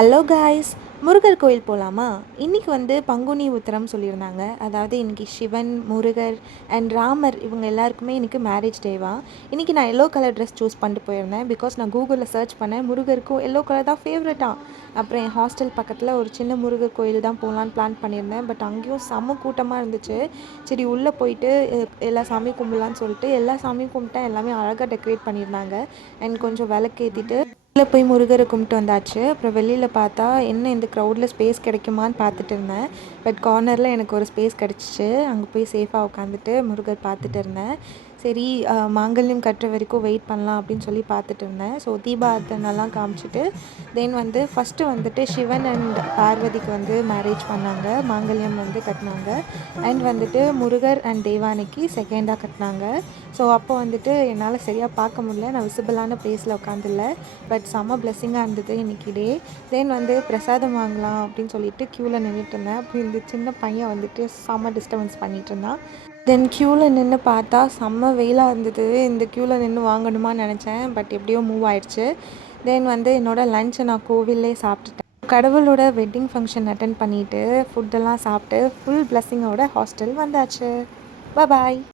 Hello guys, Murugar கோயில் போகலாமா? இன்றைக்கி வந்து பங்குனி உத்திரம் சொல்லியிருந்தாங்க. அதாவது இன்றைக்கி சிவன், முருகர் அண்ட் ராமர் இவங்க எல்லாருக்குமே இன்றைக்கி மேரேஜ் டேவா. இன்றைக்கி நான் எல்லோ கலர் ட்ரெஸ் சூஸ் பண்ணிட்டு போயிருந்தேன். பிகாஸ் நான் கூகுளில் சர்ச் பண்ணேன், முருகருக்கும் எல்லோ கலர் தான் ஃபேவரட்டா. அப்புறம் என் ஹாஸ்டல் பக்கத்தில் ஒரு சின்ன முருகர் கோயில் தான் போகலான்னு பிளான் பண்ணியிருந்தேன். பட் அங்கேயும் செம்ம கூட்டமாக இருந்துச்சு. சரி உள்ளே போயிட்டு எல்லா சாமியும் கும்பிடலான்னு சொல்லிட்டு எல்லா சாமியும் கும்பிட்டேன். எல்லாமே அழகாக டெக்கரேட் பண்ணியிருந்தாங்க. அண்ட் கொஞ்சம் விளக்கேற்றிட்டு உள்ளே போய் முருகரை கும்பிட்டு வந்தாச்சு. அப்புறம் வெளியில் பார்த்தா என்ன இந்த க்ரௌடில் ஸ்பேஸ் கிடைக்குமான்னு பார்த்துட்டு இருந்தேன். பட் கார்னரில் எனக்கு ஒரு ஸ்பேஸ் கிடச்சிச்சு. அங்கே போய் சேஃபாக உட்காந்துட்டு முருகர் பார்த்துட்டு இருந்தேன். சரி, மாங்கல்யம் கட்டுற வரைக்கும் வெயிட் பண்ணலாம் அப்படின்னு சொல்லி பார்த்துட்டு இருந்தேன். ஸோ தீபார்த்தனெல்லாம் காமிச்சிட்டு தென் வந்து ஃபஸ்ட்டு வந்துட்டு சிவன் அண்ட் பார்வதிக்கு வந்து மேரேஜ் பண்ணாங்க, மாங்கல்யம் வந்து கட்டினாங்க. அண்ட் வந்துட்டு முருகர் அண்ட் தேவானைக்கு செகண்டாக கட்டினாங்க. ஸோ அப்போ வந்துட்டு என்னால் சரியாக பார்க்க முடியல, நான் விசிபிளான ப்ளேஸில் உட்காந்துல. பட் செம்ம பிளெஸ்ஸிங்காக இருந்தது இன்றைக்கி டே. தென் வந்து பிரசாதம் வாங்கலாம் அப்படின்னு சொல்லிட்டு க்யூவில் நின்றுட்டு இருந்தேன். அப்போ இந்த சின்ன பையன் வந்துட்டு செம்ம டிஸ்டர்பன்ஸ் பண்ணிகிட்டு இருந்தான். தென் க்யூவில் நின்று பார்த்தா செம்ம வெயிலாக இருந்தது. இந்த க்யூவில் நின்று வாங்கணுமான்னு நினச்சேன், பட் எப்படியோ மூவ் ஆயிடுச்சு. தென் வந்து என்னோடய லன்ச்சை நான் கோவில்லே சாப்பிட்டுட்டேன். கடவுளோட வெட்டிங் ஃபங்க்ஷன் அட்டன் பண்ணிவிட்டு ஃபுட்டெல்லாம் சாப்பிட்டு ஃபுல் பிளெஸ்ஸிங்கோட ஹாஸ்டல் வந்தாச்சு. பாய்.